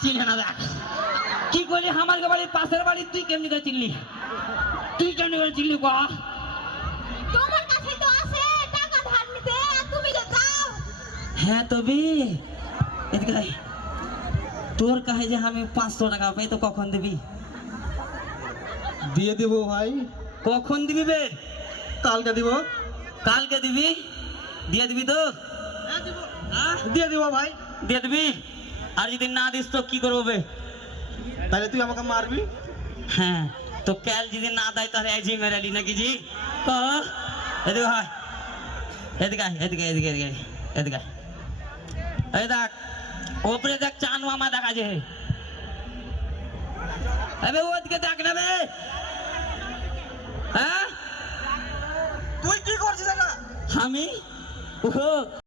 চিনে না দেখ কি করলি আমার বাড়ির পাশের বাড়ি তুই কেমনি করে চিনলি বাহ তোমার কাছে তো আছে টাকা ধার নিতে তুমি যে যাও হ্যাঁ তবে এদিকে আয়। তোর কাছে যে আমি 500 টাকা পাই তো কখন দিবি দিয়ে দিব ভাই, কখন দিবি বে কালকে দিব। কালকে দিবি দিয়ে দিবি তো দিয়ে দিব ভাই। দিয়ে দিবি আর যদি না দিস তো কি করবো বে তাহলে তুই আমাকে মারবি। হ্যাঁ তো কাল যদি না দেয় তাহলে এই জি মেরালি নাকি জি এদিকে ভাই এদিকে এদিকে এদিকে এদিকে এদিকে এই দেখ ওপরে দেখ চান মামা দেখা যে এবে ওদিকে দেখ না বে হ্যাঁ তুই কি করছিস? আমি ও